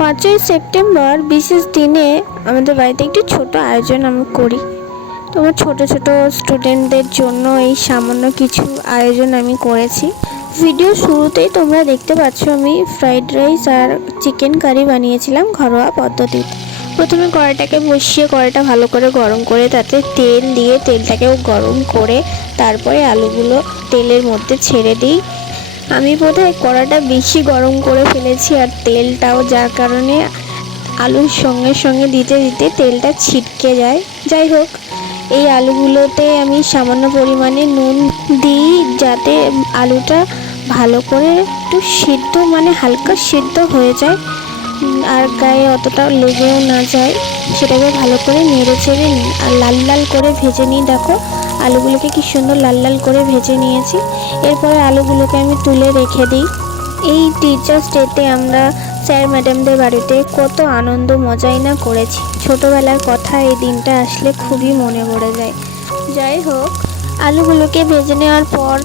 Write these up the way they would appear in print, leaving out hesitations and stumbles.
5ই September বিশেষ দিনে আমাদের বাড়িতে একটি ছোট আয়োজন আমি করি। তোমার ছোট ছোট স্টুডেন্টদের জন্য এই সামান্য কিছু আয়োজন আমি করেছি। ভিডিও শুরুতেই তোমরা দেখতে পাচ্ছ আমি ফ্রাইড রাইস আর চিকেন কারি বানিয়েছিলাম ঘরোয়া পদ্ধতিতে। প্রথমে কড়াইটাকে বসিয়ে কড়াইটা ভালো করে গরম করে তাতে তেল দিয়ে তেলটাকেও গরম করে তারপরে আলুগুলো তেলের মধ্যে ছেড়ে দিই। আমি বোধহয় কড়াটা বেশি গরম করে ফেলেছি আর তেলটাও, যার কারণে আলুর সঙ্গে সঙ্গে দিতে দিতে তেলটা ছিটকে যায়। যাই হোক, এই আলুগুলোতে আমি সামান্য পরিমাণে নুন দিই যাতে আলুটা ভালো করে একটু সিদ্ধ, মানে হালকা সিদ্ধ হয়ে যায় আর গায়ে অতটা লেগেও না যায়। সেটাকে ভালো করে নেড়ে চেড়ে নিই আর লাল লাল করে ভেজে নিই। দেখো আলুগুলোকে কি সুন্দর লাল লাল করে ভেজে নিয়েছি। এরপরে আলুগুলোকে আমি তুলে রেখে দিই। এই টিচার্স ডেতে আমরা স্যার ম্যাডামদের বাড়িতে কত আনন্দ মজাই না করেছি। ছোটোবেলার কথা এই দিনটা আসলে খুবই মনে পড়ে যায়। যাই হোক, আলুগুলোকে ভেজে নেওয়ার পর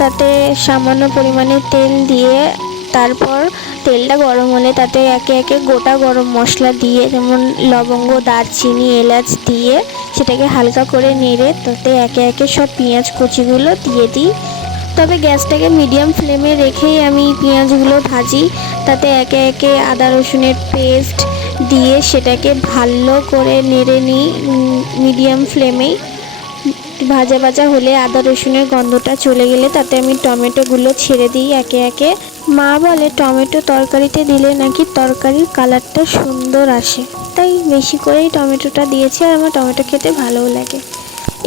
তাতে সামান্য পরিমাণে তেল দিয়ে তারপর তেলটা গরম হলে তাতে একে একে গোটা গরম মশলা দিয়ে, যেমন লবঙ্গ, দারচিনি, এলাচ দিয়ে সেটাকে হালকা করে নেড়ে তাতে একে একে সব পেঁয়াজ কুচিগুলো দিয়ে দিই। তবে গ্যাসটাকে মিডিয়াম ফ্লেমে রেখেই আমি পেঁয়াজগুলো ভাজি। তাতে একে একে আদা রসুনের পেস্ট দিয়ে সেটাকে ভালো করে নেড়ে নিই মিডিয়াম ফ্লেমেই। ভাজা ভাজা হলে আদা রসুনের গন্ধটা চলে গেলে তাতে আমি টমেটোগুলো ছেড়ে দিই একে একে। মা বলে টমেটো তরকারিতে দিলে নাকি তরকারির কালারটা সুন্দর আসে, তাই বেশি করেই টমেটোটা দিয়েছি আর আমার টমেটো খেতে ভালোও লাগে।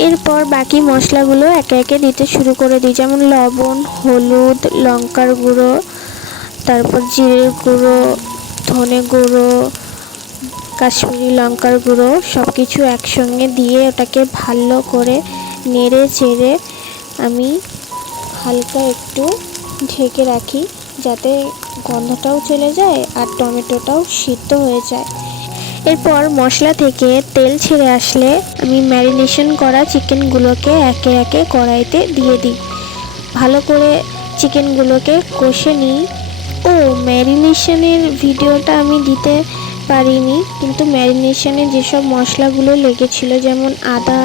এরপর বাকি মশলাগুলো একে একে দিতে শুরু করে দিই, যেমন লবণ, হলুদ, লঙ্কার গুঁড়ো, তারপর জিরের গুঁড়ো, ধনে গুঁড়ো, কাশ্মীরি লঙ্কার গুঁড়ো, সব কিছু একসঙ্গে দিয়ে ওটাকে ভালো করে নেড়ে চেড়ে আমি হালকা একটু ঢেকে রাখি যাতে গন্ধটাও চলে যায় আর টমেটোটাও সিদ্ধ হয়ে যায়। এরপর মশলা থেকে তেল ছেড়ে আসলে আমি ম্যারিনেশন করা চিকেনগুলোকে একে একে কড়াইতে দিয়ে দিই। ভালো করে চিকেনগুলোকে কষে নিই। ও ম্যারিনেশনের ভিডিওটা আমি দিতে পারিনি, কিন্তু ম্যারিনেশনে যেসব মশলাগুলো লেগেছিল, যেমন আদা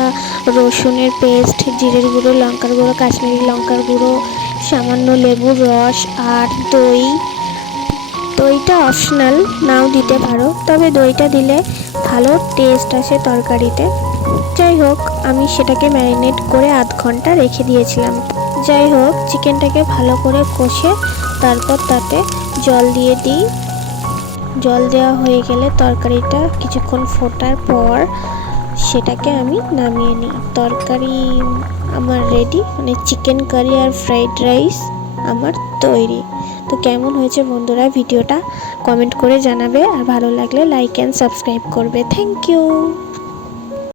রসুনের পেস্ট, জিরের গুঁড়ো, লঙ্কার গুঁড়ো, কাশ্মীরি লঙ্কার গুঁড়ো, সামান্য লেবুর রস আর দই। দইটা অপশনাল, নাও দিতে পারো, তবে দইটা দিলে ভালো টেস্ট আসে তরকারিতে। যাই হোক, আমি সেটাকে ম্যারিনেট করে আধ ঘন্টা রেখে দিয়েছিলাম। যাই হোক, চিকেনটাকে ভালো করে কষে তারপর তাতে জল দিয়ে দিই। জল দেওয়া হয়ে গেলে তরকারিটা কিছুক্ষণ ফোটার পর সেটাকে আমি নামিয়ে নিই। তরকারি আমার রেডি, মানে চিকেন কারি আর ফ্রাইড রাইস আমার তৈরি। তো কেমন হয়েছে বন্ধুরা ভিডিওটা কমেন্ট করে জানাবে, আর ভালো লাগলে লাইক অ্যান্ড সাবস্ক্রাইব করবে। Thank you.